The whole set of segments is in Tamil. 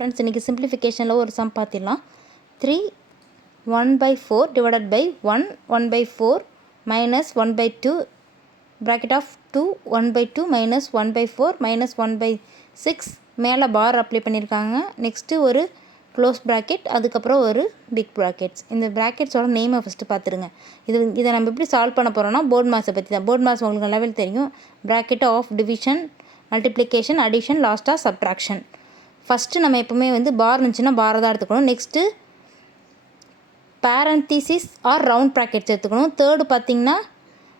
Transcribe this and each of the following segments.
ஃப்ரெண்ட்ஸ் இன்றைக்கி சிம்பிளிஃபிகேஷனில் ஒரு சம் பார்த்திடலாம். 3 1/4 divided by 1 1/4 minus 1/2 bracket of 2 1/2 minus 1/4 minus 1/6 மேலே பார் அப்ளை பண்ணியிருக்காங்க. நெக்ஸ்ட்டு ஒரு க்ளோஸ் ப்ராக்கெட், அதுக்கப்புறம் ஒரு பிக் ப்ராக்கெட்ஸ். இந்த ப்ராக்கெட்ஸோட நேமை ஃபஸ்ட்டு பார்த்துருங்க. இதை நம்ம எப்படி சால்வ் பண்ண போகிறோம்னா போர்ட் மாஸை பற்றி தான். போர்ட் மாஸ் உங்களுக்கு நல்லாவே தெரியும். Bracket of division, multiplication, addition, லாஸ்ட்டாக சப்ட்ராக்ஷன். ஃபஸ்ட்டு நம்ம எப்போவுமே பார் இருந்துச்சுன்னா பாரை தான் எடுத்துக்கணும். Next parenthesis or round brackets எடுத்துக்கணும். தேர்டு பார்த்திங்கன்னா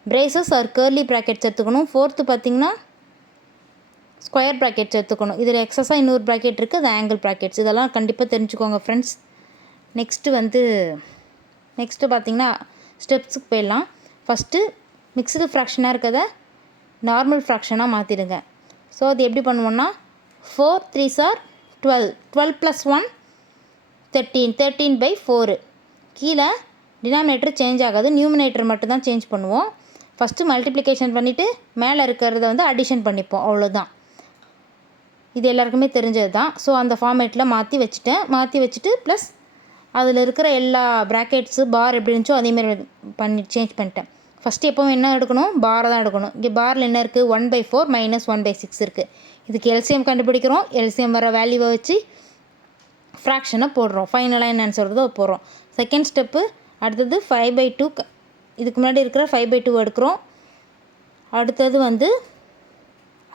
பிரேசஸ் ஆர் கர்லி ப்ராக்கெட்ஸ் எடுத்துக்கணும். ஃபோர்த்து பார்த்திங்கன்னா ஸ்கொயர் ப்ராக்கெட்ஸ் எடுத்துக்கணும். இதில் எக்ஸஸாக இன்னொரு ப்ராக்கெட் இருக்குது, அது ஆங்கிள் ப்ராக்கெட்ஸ். இதெல்லாம் கண்டிப்பாக தெரிஞ்சுக்கோங்க ஃப்ரெண்ட்ஸ். நெக்ஸ்ட்டு பார்த்திங்கன்னா ஸ்டெப்ஸுக்கு போயிடலாம். ஃபஸ்ட்டு மிக்ஸ்டு ஃப்ராக்ஷனாக இருக்கிறத நார்மல் ஃப்ராக்ஷனாக மாற்றிடுங்க. ஸோ அது எப்படி பண்ணுவோன்னா 4 3s are 12 12 + 1 13 13/4. கீழே டினாமினேட்டர் சேஞ்ச் ஆகாது, நியூமினேட்டர் மட்டும் தான் சேஞ்ச் பண்ணுவோம். ஃபஸ்ட்டு மல்டிப்ளிகேஷன் பண்ணிவிட்டு மேலே இருக்கிறத அடிஷன் பண்ணிப்போம், அவ்வளோதான். இது எல்லாருக்குமே தெரிஞ்சது தான். ஸோ அந்த ஃபார்மேட்டில் மாற்றி வச்சுட்டு ப்ளஸ் அதில் இருக்கிற எல்லா ப்ராக்கெட்ஸு பார் எப்படி இருந்துச்சோ அதேமாதிரி சேஞ்ச் பண்ணிட்டேன். ஃபஸ்ட்டு எப்போவும் என்ன எடுக்கணும், பாரை தான் எடுக்கணும். இங்கே பாரில் என்ன இருக்குது, 1/4 மைனஸ் 1/6 இருக்குது. இதுக்கு எல்சிஎம் கண்டுபிடிக்கிறோம். எல்சிஎம் வர வேல்யூவை வச்சு ஃப்ராக்ஷனை போடுறோம். ஃபைனலாக என்ன ஆன்சர் வருதோ போடுறோம். செகண்ட் ஸ்டெப்பு அடுத்தது 5/2. இதுக்கு முன்னாடி இருக்கிற 5/2 எடுக்கிறோம். அடுத்தது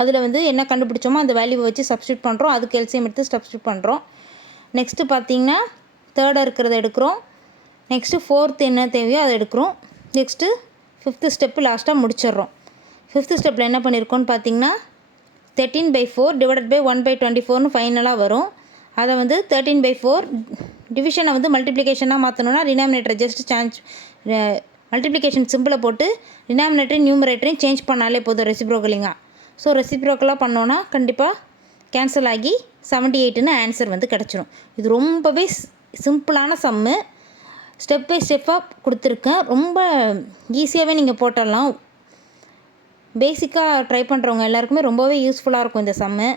அதில் என்ன கண்டுபிடிச்சோமோ அந்த வேல்யூவை வச்சு சப்ஸ்டியூட் பண்ணுறோம். அதுக்கு எல்சிஎம் எடுத்து சப்ஸ்டியூட் பண்ணுறோம். நெக்ஸ்ட்டு பார்த்திங்கன்னா தேர்டாக இருக்கிறத எடுக்கிறோம். நெக்ஸ்ட்டு ஃபோர்த்து என்ன தேவையோ அதை எடுக்கிறோம். நெக்ஸ்ட்டு ஃபிஃப்த்து ஸ்டெப்பு லாஸ்ட்டாக முடிச்சிடுறோம். ஃபிஃப்த்து ஸ்டெப்பில் என்ன பண்ணியிருக்கோன்னு பார்த்திங்கன்னா 13/4 டிவைடட் பை 1/24ன்னு ஃபைனலாக வரும். அதை 13/4 டிவிஷனை மல்டிப்ளிகேஷனாக மாற்றணுன்னா டினாமினேட்டரை ஜஸ்ட் மல்டிப்ளிகேஷன் சிம்பிளை போட்டு டினாமினேட்டரையும் நியூமரேட்டரையும் சேஞ்ச் பண்ணாலே போதும் ரெசிப்ரோக்கலிங்காக. ஸோ ரெசிப்ரோக்கலாக பண்ணோன்னா கண்டிப்பாக கேன்சல் ஆகி 78ன்னு ஆன்சர் கிடச்சிரும். இது ரொம்பவே சிம்பிளான சம்மு. ஸ்டெப் பை ஸ்டெப்பாக கொடுத்துருக்கேன். ரொம்ப ஈஸியாகவே நீங்கள் போட்டுடலாம். பேசிக்காக ட்ரை பண்ணுறவங்க எல்லாருக்குமே ரொம்பவே யூஸ்ஃபுல்லாக இருக்கும் இந்த சம்மு.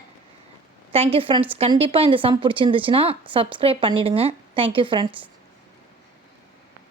Thank you friends. கண்டிப்பாக இந்த சம் பிடிச்சிருந்துச்சுன்னா சப்ஸ்கிரைப் பண்ணிவிடுங்க. Thank you friends.